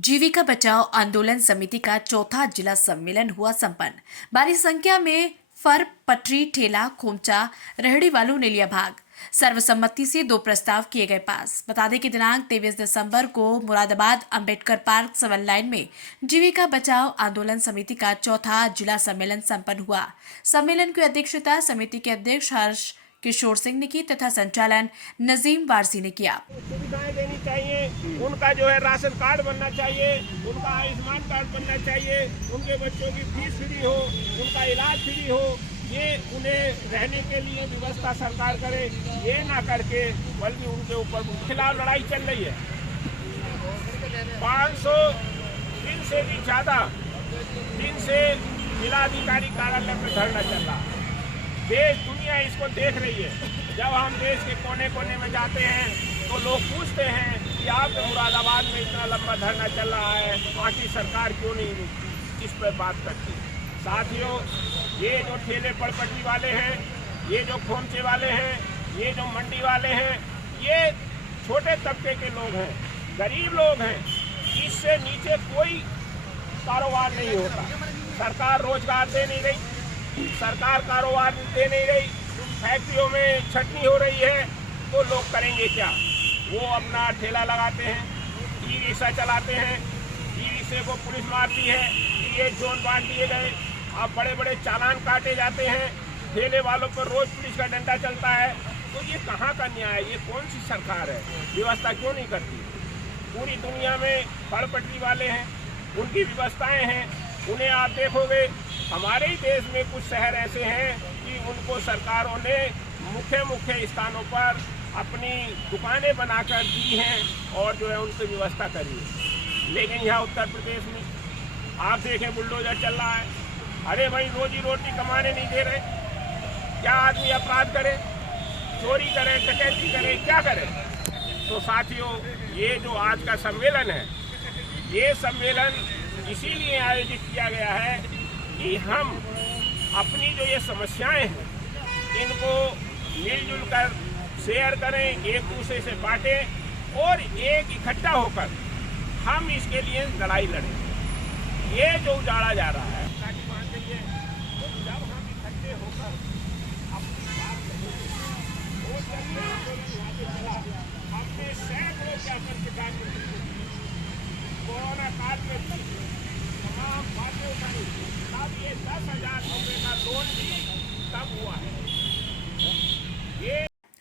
जीविका बचाओ आंदोलन समिति का चौथा जिला सम्मेलन हुआ संपन्न। भारी संख्या में फर, पटरी, ठेला, खोमचा, रेहड़ी वालों ने लिया भाग। सर्वसम्मति से 2 प्रस्ताव किए गए पास। बता दें कि दिनांक 23 दिसंबर को Moradabad Ambedkar park civil line में जीविका बचाओ आंदोलन समिति का चौथा जिला सम्मेलन संपन्न हुआ। सम्मेलन की अध्यक्षता समिति के अध्यक्ष हर्ष किशोर सिंह ने की तथा संचालन नजीम वारसी ने किया। सुविधाएं देनी चाहिए, उनका जो है राशन कार्ड बनना चाहिए, उनका आयुष्मान कार्ड बनना चाहिए, उनके बच्चों की फीस फ्री हो, उनका इलाज फ्री हो, ये उन्हें रहने के लिए व्यवस्था सरकार करे, ये ना करके बल्कि उनके ऊपर खिलाफ लड़ाई चल रही है। 500 दिन से भी ज्यादा दिन से जिलाधिकारी कार्यालय में धरना चल रहा है। देश दुनिया इसको देख रही है। जब हम देश के कोने कोने में जाते हैं तो लोग पूछते हैं कि आप मुरादाबाद में इतना लंबा धरना चल रहा है, आखिर सरकार क्यों नहीं इस पर बात करती। साथियों, ये जो ठेले पटरी वाले हैं, ये जो खोमचे वाले हैं, ये जो मंडी वाले हैं, ये छोटे तबके के लोग हैं, गरीब लोग हैं। इससे नीचे कोई कारोबार नहीं होता। सरकार रोजगार दे नहीं रही, सरकार कारोबार दे नहीं रही, फैक्ट्रियों में छटनी हो रही है, तो लोग करेंगे क्या? वो अपना ठेला लगाते हैं, ई रिक्शा चलाते हैं, ई रिक्शे को पुलिस मारती है, ये जोन बांध दिए गए, अब बड़े बड़े चालान काटे जाते हैं, ठेले वालों पर रोज पुलिस का डंडा चलता है। तो ये कहाँ का न्याय? ये कौन सी सरकार है? व्यवस्था क्यों नहीं करती? पूरी दुनिया में फल पटरी वाले हैं, उनकी व्यवस्थाएं हैं, उन्हें आप देखोगे। हमारे ही देश में कुछ शहर ऐसे हैं कि उनको सरकारों ने मुख्य स्थानों पर अपनी दुकानें बनाकर दी हैं और जो है उनकी व्यवस्था करी है। लेकिन यहाँ उत्तर प्रदेश में आप देखें, बुलडोजर चल रहा है। अरे भाई, रोजी रोटी कमाने नहीं दे रहे, क्या आदमी अपराध करे, चोरी करे, डकैती करे, क्या करे? तो साथियों, ये जो आज का सम्मेलन है, ये सम्मेलन इसीलिए आयोजित किया गया है कि हम अपनी जो ये समस्याएं हैं, इनको मिलजुल कर शेयर करें, एक दूसरे से बांटें और एक इकट्ठा होकर हम इसके लिए लड़ाई लड़ें। ये जो उजाड़ा जा रहा है, जब हम इकट्ठे होकर अपनी बात हमने सैकड़ों ज्ञापन किताब कोरोना काल में तमाम बातें उठाई, अब ये 10,000 रुपये का लोन भी तब हुआ है।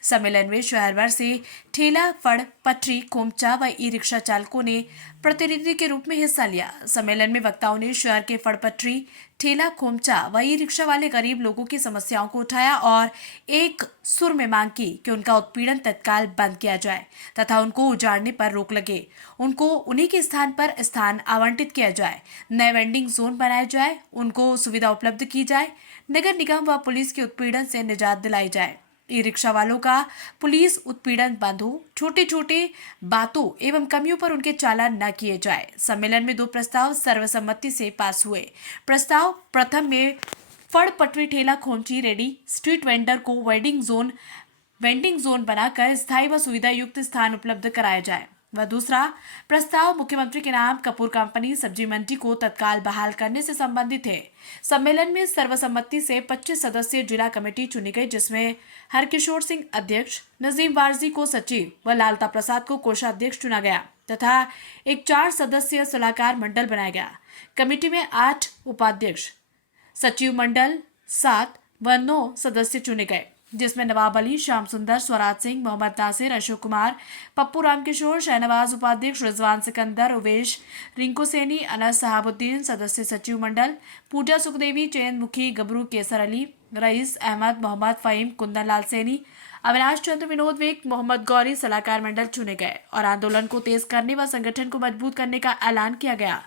सम्मेलन में शहर भर से ठेला, फड़, पटरी, खोमचा व ई रिक्शा चालकों ने प्रतिनिधि के रूप में हिस्सा लिया। सम्मेलन में वक्ताओं ने शहर के फड़, पटरी, ठेला, खोमचा व ई रिक्शा वाले गरीब लोगों की समस्याओं को उठाया और एक सुर में मांग की कि उनका उत्पीड़न तत्काल बंद किया जाए तथा उनको उजाड़ने पर रोक लगे, उनको उन्हीं के स्थान पर स्थान आवंटित किया जाए, नए वेंडिंग जोन बनाए जाए, उनको सुविधा उपलब्ध की जाए, नगर निगम व पुलिस के उत्पीड़न से निजात दिलाई जाए, ई रिक्शा वालों का पुलिस उत्पीड़न बंद हो, छोटे छोटे बातों एवं कमियों पर उनके चालान न किए जाए। सम्मेलन में 2 प्रस्ताव सर्वसम्मति से पास हुए। प्रस्ताव प्रथम में फड़, पटरी, ठेला, खोमची, रेडी, स्ट्रीट वेंडर को वेंडिंग जोन बनाकर स्थायी व सुविधा युक्त स्थान उपलब्ध कराया जाए। वह दूसरा प्रस्ताव मुख्यमंत्री के नाम कपूर कंपनी सब्जी मंडी को तत्काल बहाल करने से संबंधित है। सम्मेलन में सर्वसम्मति से 25 सदस्यीय जिला कमेटी चुनी गई, जिसमें हरकिशोर सिंह अध्यक्ष, नजीम वारसी को सचिव व लालता प्रसाद को कोषाध्यक्ष चुना गया तथा एक 4 सदस्यीय सलाहकार मंडल बनाया गया। कमेटी में 8 उपाध्यक्ष, सचिव मंडल 7 व 9 सदस्य चुने गए, जिसमें नवाब अली, श्याम सुंदर, स्वराज सिंह, मोहम्मद नासिर, अशोक कुमार, पप्पू रामकिशोर, शहनवाज उपाध्यक्ष, रिजवान सिकंदर, उवेश, रिंकू सैनी, अनस सहाबुद्दीन सदस्य सचिव मंडल, पूजा सुखदेवी, चैन मुखी, गबरू केसर अली, रईस अहमद, मोहम्मद फहीम, कुंदन लाल सैनी, अविनाश चंद्र, विनोद वेग, मोहम्मद गौरी सलाहकार मंडल चुने गए और आंदोलन को तेज करने व संगठन को मजबूत करने का ऐलान किया गया।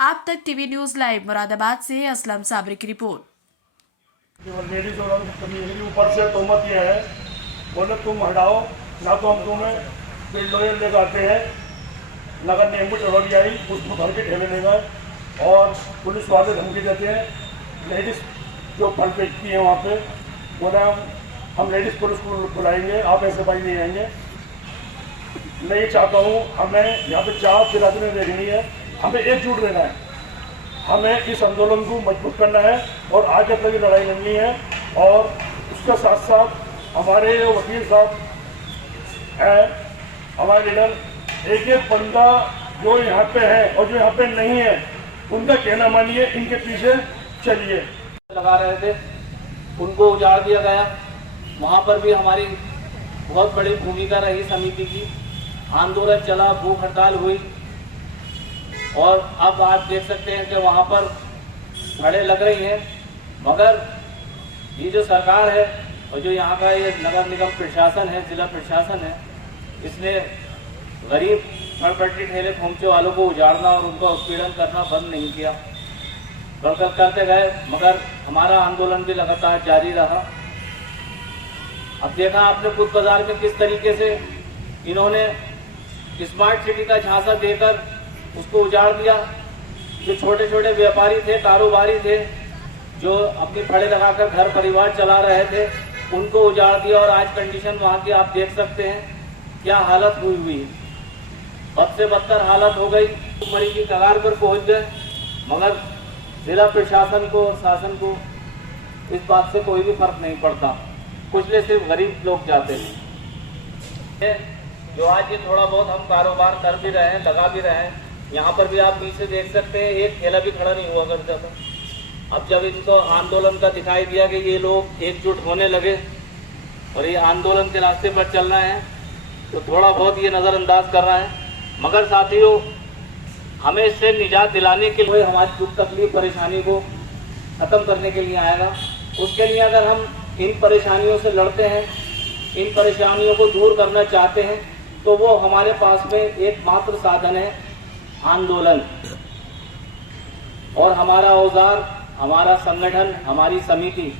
आप तक टीवी न्यूज लाइव मुरादाबाद से असलम साबरी की रिपोर्ट। लेडीज और कम्युनिटी ऊपर से तोहमत ये है, बोले तुम हटाओ ना, तो हम तुम्हें बिल्डोजर लेकर आते हैं। नगर निगम की टरोली आई, उसको भर के ठेले ले गए और पुलिस वाले धमकी देते हैं। लेडीज जो फल बेचती हैं वहाँ पे बोले हम लेडीज पुलिस को बुलाएंगे, आप ऐसे भाई नहीं आएंगे। मैं ये चाहता हूँ, हमें यहाँ पे 4 बिरादरी देखनी है। हमें एकजुट रहना है, हमें इस आंदोलन को मजबूत करना है और आगे तक ये लड़ाई लड़नी है। और उसके साथ साथ हमारे वकील साहब हैं, हमारे लीडर, एक एक बंदा जो यहाँ पे है और जो यहाँ पे नहीं है उनका कहना मानिए, इनके पीछे चलिए। लगा रहे थे उनको उजाड़ दिया गया। वहाँ पर भी हमारी बहुत बड़ी भूमिका रही समिति की। आंदोलन चला, भूख हड़ताल हुई और अब आप देख सकते हैं कि वहाँ पर भड़े लग रही हैं। मगर ये जो सरकार है और जो यहाँ का ये नगर निगम प्रशासन है, जिला प्रशासन है, इसने गरीब फड़पट्टी ठेले खोमचे वालों को उजाड़ना और उनका उत्पीड़न करना बंद नहीं किया। करते गए, मगर हमारा आंदोलन भी लगातार जारी रहा। अब देखा आपने खुद बाजार में किस तरीके से इन्होंने स्मार्ट सिटी का झांसा देकर उसको उजाड़ दिया। जो छोटे छोटे व्यापारी थे, कारोबारी थे, जो अपनी फड़े लगाकर घर परिवार चला रहे थे, उनको उजाड़ दिया। और आज कंडीशन वहाँ की आप देख सकते हैं क्या हालत हुई है। बद से बदतर हालत हो गई, मरी की कगार पर पहुँच गए। मगर जिला प्रशासन को और शासन को इस बात से कोई भी फर्क नहीं पड़ता। कुचले सिर्फ गरीब लोग जाते हैं। जो आज ये थोड़ा बहुत हम कारोबार कर भी रहे हैं, लगा भी रहे हैं, यहाँ पर भी आप पीछे देख सकते हैं एक ठेला भी खड़ा नहीं हुआ करता था। अब जब इनको आंदोलन का दिखाई दिया कि ये लोग एकजुट होने लगे और ये आंदोलन के रास्ते पर चलना है, तो थोड़ा बहुत ये नज़रअंदाज कर रहा है। मगर साथियों, हमें इससे निजात दिलाने के लिए, हमारी दुख तकलीफ परेशानी को ख़त्म करने के लिए आएगा। उसके लिए अगर हम इन परेशानियों से लड़ते हैं, इन परेशानियों को दूर करना चाहते हैं, तो वो हमारे पास में एकमात्र साधन है आंदोलन। और हमारा औजार, हमारा संगठन, हमारी समिति,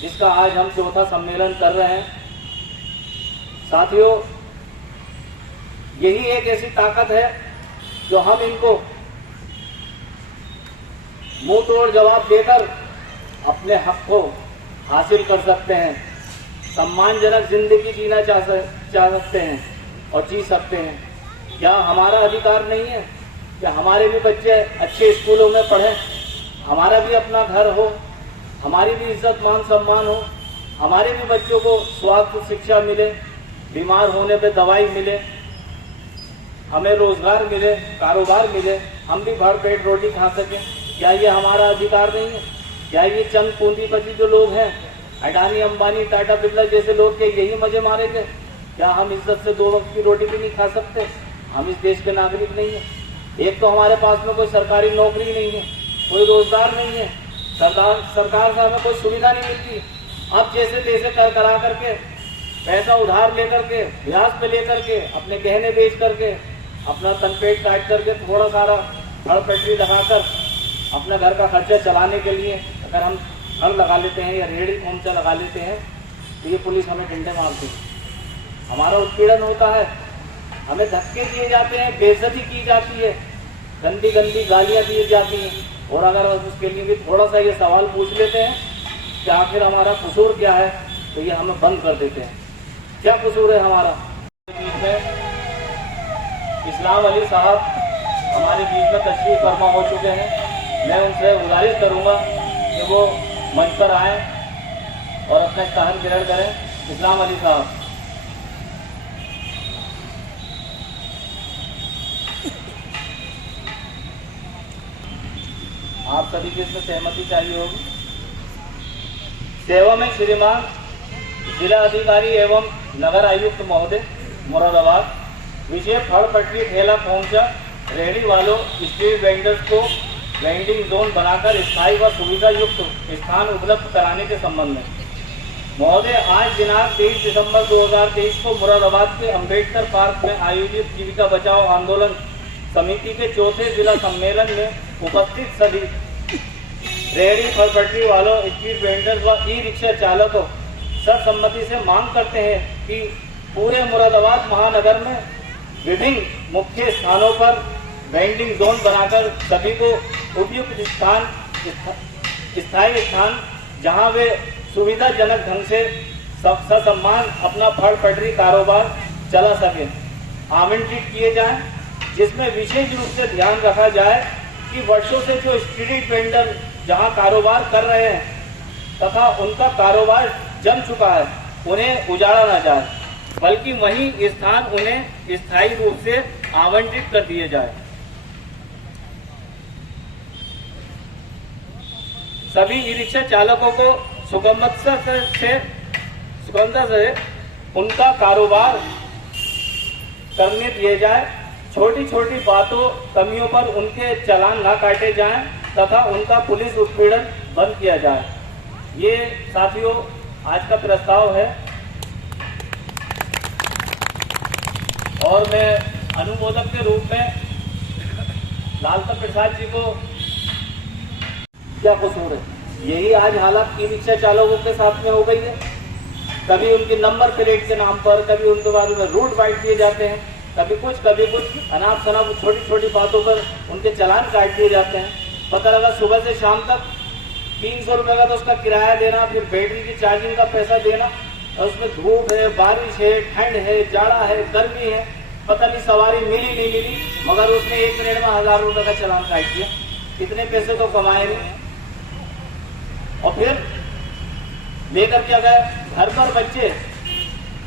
जिसका आज हम चौथा सम्मेलन कर रहे हैं, साथियों, यही एक ऐसी ताकत है जो हम इनको मुंह तोड़ जवाब देकर अपने हक को हासिल कर सकते हैं। सम्मानजनक जिंदगी जीना चाह सकते हैं और जी सकते हैं। क्या हमारा अधिकार नहीं है कि हमारे भी बच्चे अच्छे स्कूलों में पढ़ें, हमारा भी अपना घर हो, हमारी भी इज्जत मान सम्मान हो, हमारे भी बच्चों को स्वास्थ्य शिक्षा मिले, बीमार होने पे दवाई मिले, हमें रोजगार मिले, कारोबार मिले, हम भी भर पेट रोटी खा सकें? क्या ये हमारा अधिकार नहीं है? क्या ये चंद पूंजीपति जो लोग हैं, अडानी, अंबानी, टाटा, बिरला जैसे लोग, के यही मजे मारेंगे? क्या हम इज्जत से 2 वक्त की रोटी भी नहीं खा सकते? हम इस देश के नागरिक नहीं है। एक तो हमारे पास में कोई सरकारी नौकरी नहीं है, कोई रोजगार नहीं है, सरकार से हमें कोई सुविधा नहीं मिलती। अब जैसे तैसे करा करके, पैसा उधार लेकर के, ब्याज पे लेकर के, अपने गहने बेच करके, अपना तनपेट काट करके, थोड़ा सारा फड़ पटरी लगाकर अपना घर का खर्चा चलाने के लिए अगर हम फड़ लगा लेते हैं या रेहड़ी खोमचा लगा लेते हैं, तो ये पुलिस हमें डंडे मारती है, हमारा उत्पीड़न होता है, हमें धक्के दिए जाते हैं, बेइज्जती की जाती है, गंदी गंदी गालियाँ दी जाती हैं। और अगर उसके लिए भी थोड़ा सा ये सवाल पूछ लेते हैं कि आखिर हमारा कसूर क्या है, तो ये हमें बंद कर देते हैं। क्या कसूर है हमारा? बीच में इस्लाम अली साहब हमारे बीच में तशरीफ फरमा हो चुके हैं। मैं उनसे गुजारिश करूंगा कि वो मंच पर आए और अपना स्थान ग्रहण करें। इस्लाम अली साहब। आप सभी की इसमें सहमति चाहिए होगी। सेवा में श्रीमान जिला अधिकारी एवं नगर आयुक्त महोदय मुरादाबाद, विषय फड़ पटरी ठेला खोमचा रेहड़ी वालों, स्ट्रीट वेंडर्स को वेंडिंग जोन बनाकर स्थायी व सुविधा युक्त स्थान उपलब्ध कराने के संबंध में। महोदय, आज दिनांक 23 दिसंबर 2023 को मुरादाबाद के अंबेडकर पार्क में आयोजित जीविका बचाओ आंदोलन समिति के चौथे जिला सम्मेलन में उपस्थित सभी रेहड़ी फल पटरी वालों, स्ट्रीट वेंडर्स व ई रिक्शा चालकों सर्वसम्मति से मांग करते हैं कि पूरे मुरादाबाद महानगर में विभिन्न मुख्य स्थानों पर वेंडिंग जोन बनाकर सभी को उपयुक्त स्थायी स्थान जहां वे सुविधाजनक ढंग से ससम्मान अपना फल पटरी कारोबार चला सकें आवंटित किए जाएं। जिसमें विशेष रूप से ध्यान रखा जाए कि वर्षों से जो स्ट्रीट वेंडर जहां कारोबार कर रहे हैं तथा उनका कारोबार जम चुका है, उन्हें उजाड़ा ना जाए, बल्कि वही स्थान उन्हें स्थायी रूप से आवंटित कर दिए जाए। सभी ई रिक्शा चालकों को सुगमता से उनका कारोबार करने दिए जाए। छोटी छोटी बातों कमियों पर उनके चालान ना काटे जाएं तथा उनका पुलिस उत्पीड़न बंद किया जाए। ये साथियों आज का प्रस्ताव है और मैं अनुमोदक के रूप में लालता प्रसाद जी को क्या कसूर है, यही आज हालात ई रिक्शा चालकों के साथ में हो गई है। कभी उनकी नंबर प्लेट के नाम पर, कभी उनके बारे में रूट बाइट दिए जाते हैं, कभी कुछ अनाप शनाप छोटी छोटी बातों पर उनके चालान काट दिए जाते हैं। पता लगा सुबह से शाम तक 300 रुपये का तो उसका किराया देना, फिर बैटरी की चार्जिंग का पैसा देना, और उसमें धूप है, बारिश है, ठंड है, जाड़ा है, गर्मी है, पता नहीं सवारी मिली नहीं मिली, मगर उसने 1 मिनट में 1000 रुपये का चालान काट दिया। इतने पैसे तो कमाए नहीं। और फिर लेकर क्या गए घर पर बच्चे,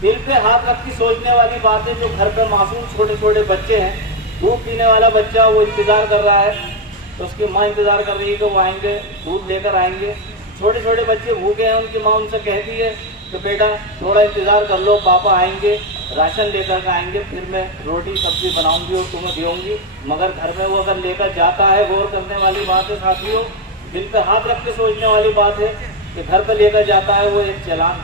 दिल पे हाथ रख के सोचने वाली बात है। जो घर पर मासूम छोटे छोटे बच्चे हैं, दूध पीने वाला बच्चा वो इंतजार कर रहा है, तो उसकी माँ इंतजार कर रही है कि वो आएंगे, दूध लेकर आएंगे। छोटे छोटे बच्चे भूखे हैं, उनकी माँ उनसे कहती है कि बेटा थोड़ा इंतजार कर लो, पापा आएंगे, राशन लेकर के आएंगे, फिर मैं रोटी सब्जी बनाऊंगी और तुम्हें दूंगी। मगर घर में वो अगर लेकर जाता है, गौर करने वाली बात है साथियों, दिल पे हाथ रख के सोचने वाली बात है कि घर पे लेकर जाता है वो एक चालान,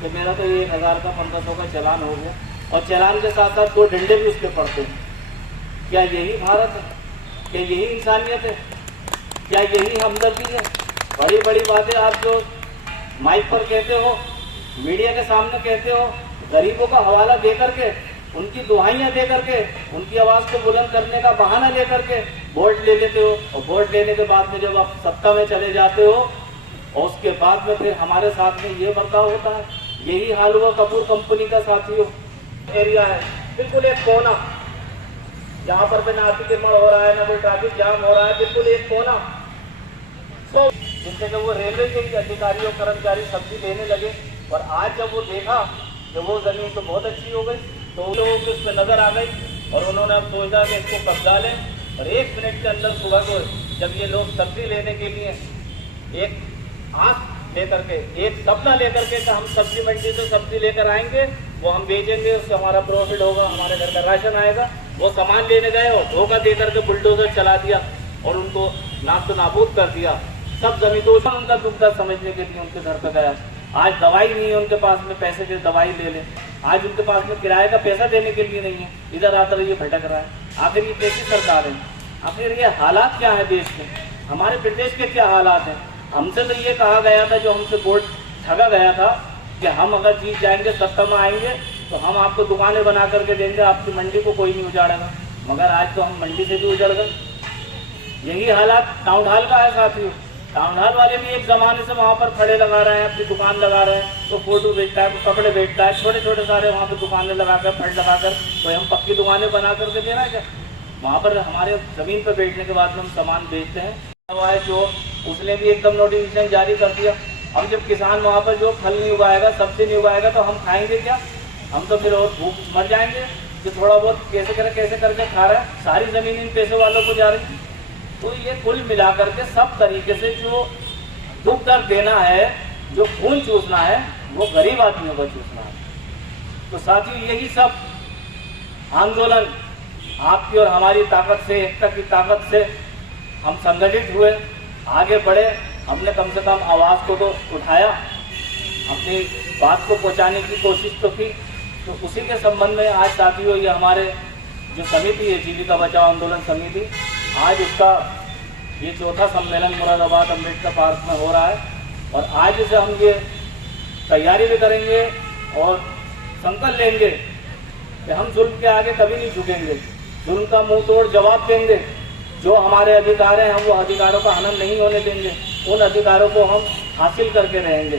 कि मेरा तो 1000 का 1500 का चालान हो गया, और चालान के साथ साथ 2 डंडे भी उसके पड़ते हैं। क्या यही भारत है? क्या यही इंसानियत है? क्या यही हमदर्दी है? बड़ी बड़ी बातें आप जो माइक पर कहते हो, मीडिया के सामने कहते हो, गरीबों का हवाला दे करके, उनकी दुहाइयां दे करके, उनकी आवाज को बुलंद करने का बहाना लेकर के वोट ले लेते हो, और वोट लेने के बाद में जब आप सत्ता में चले जाते हो और उसके बाद में फिर हमारे साथ में ये बर्ताव होता है। यही हाल हुआ कपूर कंपनी का साथियों। एरिया है बिल्कुल एक कोना, जहाँ पर ना अतिक्रमण हो रहा है, ना कोई ट्रैफिक जाम हो रहा है, बिल्कुल एक कोना। तो जिससे जब वो रेलवे के अधिकारी और कर्मचारी सब्जी लेने लगे, और आज जब वो देखा कि वो जमीन तो बहुत अच्छी हो गई, तो उन लोगों को उस पर नजर आ गई और उन्होंने अब सोचा कि इसको कब्जा लें। और 1 मिनट के अंदर सुबह को जब ये लोग सब्जी लेने के लिए एक आँख लेकर के, एक सपना लेकर के कि हम सब्जी मंडी से सब्जी लेकर आएंगे, वो हम बेचेंगे, उससे हमारा प्रॉफिट होगा, हमारे घर का राशन आएगा, वो सामान लेने गए और धोखा दे करके बुलडोजर चला दिया और उनको नास्त नाबूद कर दिया। सब जमींदोज उनका दुखदा समझने के लिए उनके घर पर गया। आज दवाई नहीं है उनके पास में, पैसे के दवाई ले लें, आज उनके पास में किराए का पैसा देने के लिए नहीं है, इधर आकर ये भटक रहा है। आखिर ये कैसी सरकार है? आखिर ये हालात क्या है देश के? हमारे प्रदेश के क्या हालात हैं? हमसे तो ये कहा गया था, जो हमसे वोट ठगा गया था, कि हम अगर जीत जाएंगे, सत्ता में आएंगे, तो हम आपको दुकानें बना करके देंगे, आपकी मंडी को कोई नहीं उजाड़ेगा। मगर आज तो हम मंडी से भी उजड़ गए। यही हालात टाउन हॉल का है साथियों। टाउन हॉल वाले भी एक जमाने से वहाँ पर खड़े लगा रहे हैं, अपनी दुकान लगा रहे हैं, तो फोटो बेचता है, तो कपड़े बेचता है, छोटे छोटे सारे वहाँ पर दुकानें लगाकर, फंड लगाकर, तो हम पक्की दुकानें बना करके दे रहे हैं क्या? वहाँ पर हमारे ज़मीन पर बैठने के बाद में हम सामान बेचते हैं। जो उसने भी एकदम नोटिफिकेशन जारी कर दिया। अब जब किसान वहाँ पर जो फल नहीं उगाएगा, सब्जी नहीं उगाएगा, तो हम खाएंगे क्या? हम तो फिर और भूख मर जाएंगे। जो थोड़ा बहुत कैसे करके खा रहा है, सारी ज़मीन इन पैसों वालों को जा रही है। तो ये कुल मिलाकर के सब तरीके से जो दुख दर्द देना है, जो खून चूसना है, वो गरीब आदमियों को चूसना है। तो साथियों यही सब आंदोलन आपकी और हमारी ताकत से, एकता की ताकत से हम संगठित हुए, आगे बढ़े, हमने कम से कम आवाज़ को तो उठाया, अपनी बात को पहुंचाने की कोशिश तो की। तो उसी के संबंध में आज साथियों ये हमारे जो समिति है, जीविका बचाओ आंदोलन समिति, आज उसका ये 4था सम्मेलन मुरादाबाद अम्बेडकर पार्क में हो रहा है। और आज से हम ये तैयारी भी करेंगे और संकल्प लेंगे कि हम जुल्म के आगे कभी नहीं झुकेंगे, जुल्म का मुंह तोड़ जवाब देंगे। जो हमारे अधिकार हैं, हम वो अधिकारों का हनन नहीं होने देंगे, उन अधिकारों को हम हासिल करके रहेंगे।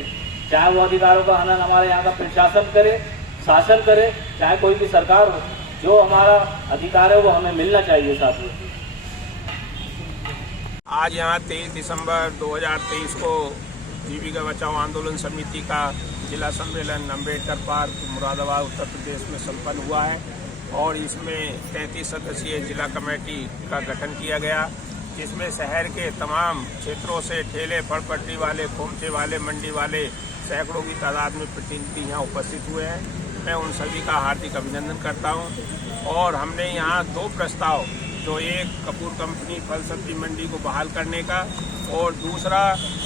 चाहे वो अधिकारों का हनन हमारे यहाँ का प्रशासन करे, शासन करे, चाहे कोई भी सरकार हो, जो हमारा अधिकार है वो हमें मिलना चाहिए साथियों। आज यहाँ 23 दिसंबर 2023 को जीविका बचाओ आंदोलन समिति का जिला सम्मेलन अम्बेडकर पार्क मुरादाबाद उत्तर प्रदेश में संपन्न हुआ है और इसमें 33 सदस्यीय जिला कमेटी का गठन किया गया, जिसमें शहर के तमाम क्षेत्रों से ठेले फल पट्टी वाले, खोमचे वाले, मंडी वाले सैकड़ों की तादाद में प्रतिनिधि यहाँ उपस्थित हुए हैं। मैं उन सभी का हार्दिक अभिनंदन करता हूँ। और हमने यहाँ 2 प्रस्ताव, जो एक कपूर कंपनी फल सब्जी मंडी को बहाल करने का और दूसरा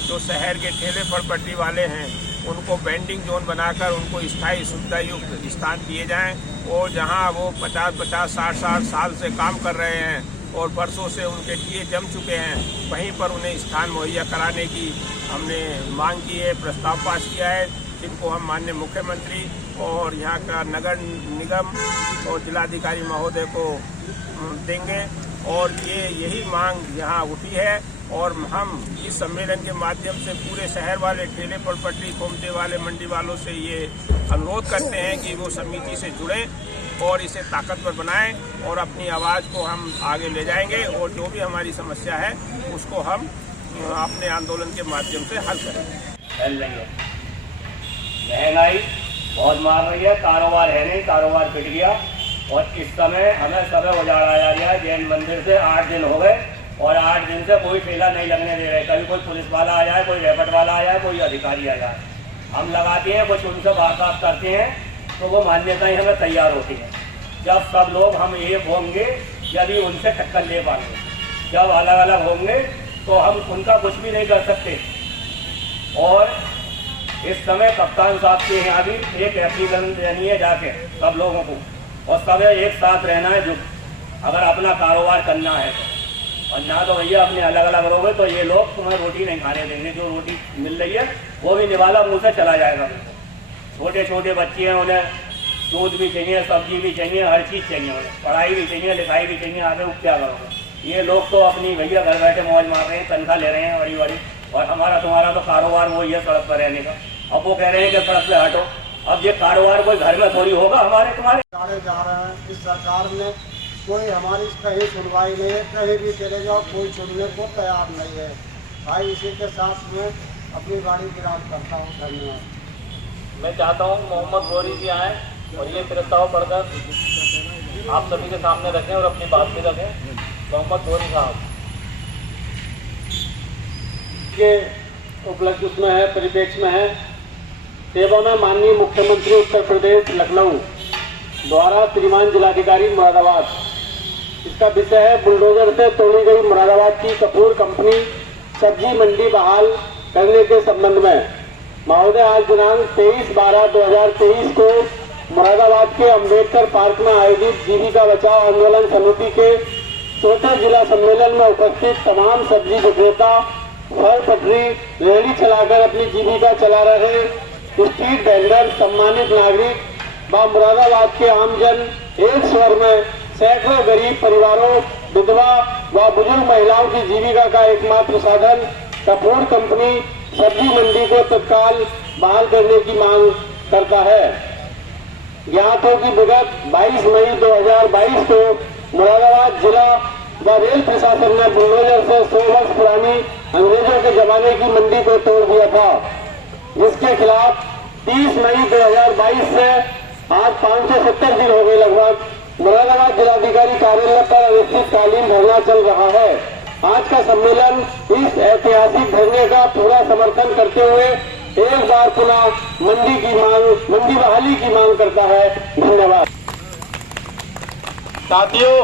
जो शहर के ठेले फल पट्टी वाले हैं उनको बेंडिंग जोन बनाकर उनको स्थायी सुविधा युक्त स्थान दिए जाएं और जहां वो 50-50, 60-60 साल से काम कर रहे हैं और वर्षों से उनके टीए जम चुके हैं, वहीं पर उन्हें स्थान मुहैया कराने की हमने मांग की है, प्रस्ताव पास किया है, जिनको हम माननीय मुख्यमंत्री और यहाँ का नगर निगम और जिलाधिकारी महोदय को देंगे। और यही मांग यहाँ उठी है और हम इस सम्मेलन के माध्यम से पूरे शहर वाले ठेले पर पटरी खोमचे वाले मंडी वालों से ये अनुरोध करते हैं कि वो समिति से जुड़ें और इसे ताकतवर बनाएं और अपनी आवाज़ को हम आगे ले जाएंगे और जो भी हमारी समस्या है उसको हम अपने आंदोलन के माध्यम से हल करेंगे। महंगाई बहुत मार रही है, कारोबार है नहीं, कारोबार पिट गया और इस समय हमें समय उजाड़ा जा रहा है। जैन मंदिर से 8 दिन हो गए और 8 दिन से कोई ठेला नहीं लगने दे रहे। कभी कोई पुलिस वाला आ जाए, कोई रैपट वाला आ जाए, कोई अधिकारी आ जाए, हम लगाते हैं, कुछ उनसे वार्तालाप करते हैं तो वो मान्यताएं हमें तैयार होती हैं। जब सब लोग हम एक होंगे, यदि उनसे टक्कर ले पाएंगे, जब अलग अलग होंगे तो हम उनका कुछ भी नहीं कर सकते। और इस समय कप्तान साहब के यहाँ भी एक एप्लीकेशन देनी है जाके सब लोगों को, और सब एक साथ रहना है। जो अगर अपना कारोबार करना है और ना तो भैया अपने अलग अलग रहोगे तो ये लोग तुम्हें रोटी नहीं खाने देंगे। जो रोटी मिल रही है वो भी निवाला मुँह से चला जाएगा। छोटे छोटे बच्चे हैं, उन्हें दूध भी चाहिए, सब्जी भी चाहिए, हर चीज़ चाहिए, उन्हें पढ़ाई भी चाहिए, लिखाई भी चाहिए। आगे क्या करोगे? ये लोग तो अपनी भैया घर बैठे मौज मार रहे हैं, तनख्वाह ले रहे हैं बड़ी बड़ी, और हमारा तुम्हारा तो कारोबार वो ही है सड़क पर रहने का। अब वो कह रहे हैं कि सड़क पे हटो। अब ये कारोबार कोई घर में थोड़ी होगा हमारे तुम्हारे। जा रहे हैं, इस सरकार ने कोई हमारी कहीं सुनवाई नहीं है, कहीं भी चले जाओ कोई सुनने को तैयार नहीं है। भाई इसी के साथ मैं अपनी गाड़ी विराम करता हूँ। धन्यवाद। मैं चाहता हूँ मोहम्मद गौरी जी आए और ये प्रस्ताव पढ़कर आप सभी के सामने रखें और अपनी बात भी रखें। मोहम्मद गौरी साहब के उपलब्ध उसमें है, परिप्रेक्ष्य में है। सेवा में माननीय मुख्यमंत्री उत्तर प्रदेश लखनऊ द्वारा श्रीमान जिलाधिकारी मुरादाबाद, इसका विषय है बुलडोजर से तोड़ी गई मुरादाबाद की कपूर कंपनी सब्जी मंडी बहाल करने के संबंध में। महोदय, आज दिनांक 23/12/2023 को मुरादाबाद के अम्बेडकर पार्क में आयोजित जीविका बचाओ आंदोलन समिति के चौथे जिला सम्मेलन में उपस्थित तमाम सब्जी विक्रेता, फल पटरी, रेहड़ी चलाकर अपनी जीविका चला रहे स्ट्रीट वेंडर, सम्मानित नागरिक व मुरादाबाद के आमजन एक स्वर में सैकड़ों गरीब परिवारों, विधवा व बुजुर्ग महिलाओं की जीविका का एकमात्र साधन कपूर कंपनी सब्जी मंडी को तत्काल बहाल करने की मांग करता है। ज्ञात हो कि विगत 22 मई 2022 को मुरादाबाद जिला व रेल प्रशासन ने बुलडोजर से 100 वर्ष पुरानी अंग्रेजों के जमाने की मंडी को तोड़ दिया था, जिसके खिलाफ 30 मई 2022 से आज 570 दिन हो गए लगभग मुरादाबाद जिलाधिकारी कार्यालय पर अनिश्चितकालीन धरना चल रहा है। आज का सम्मेलन इस ऐतिहासिक धरने का पूरा समर्थन करते हुए एक बार पुनः मंडी बहाली की मांग करता है। धन्यवाद। साथियों,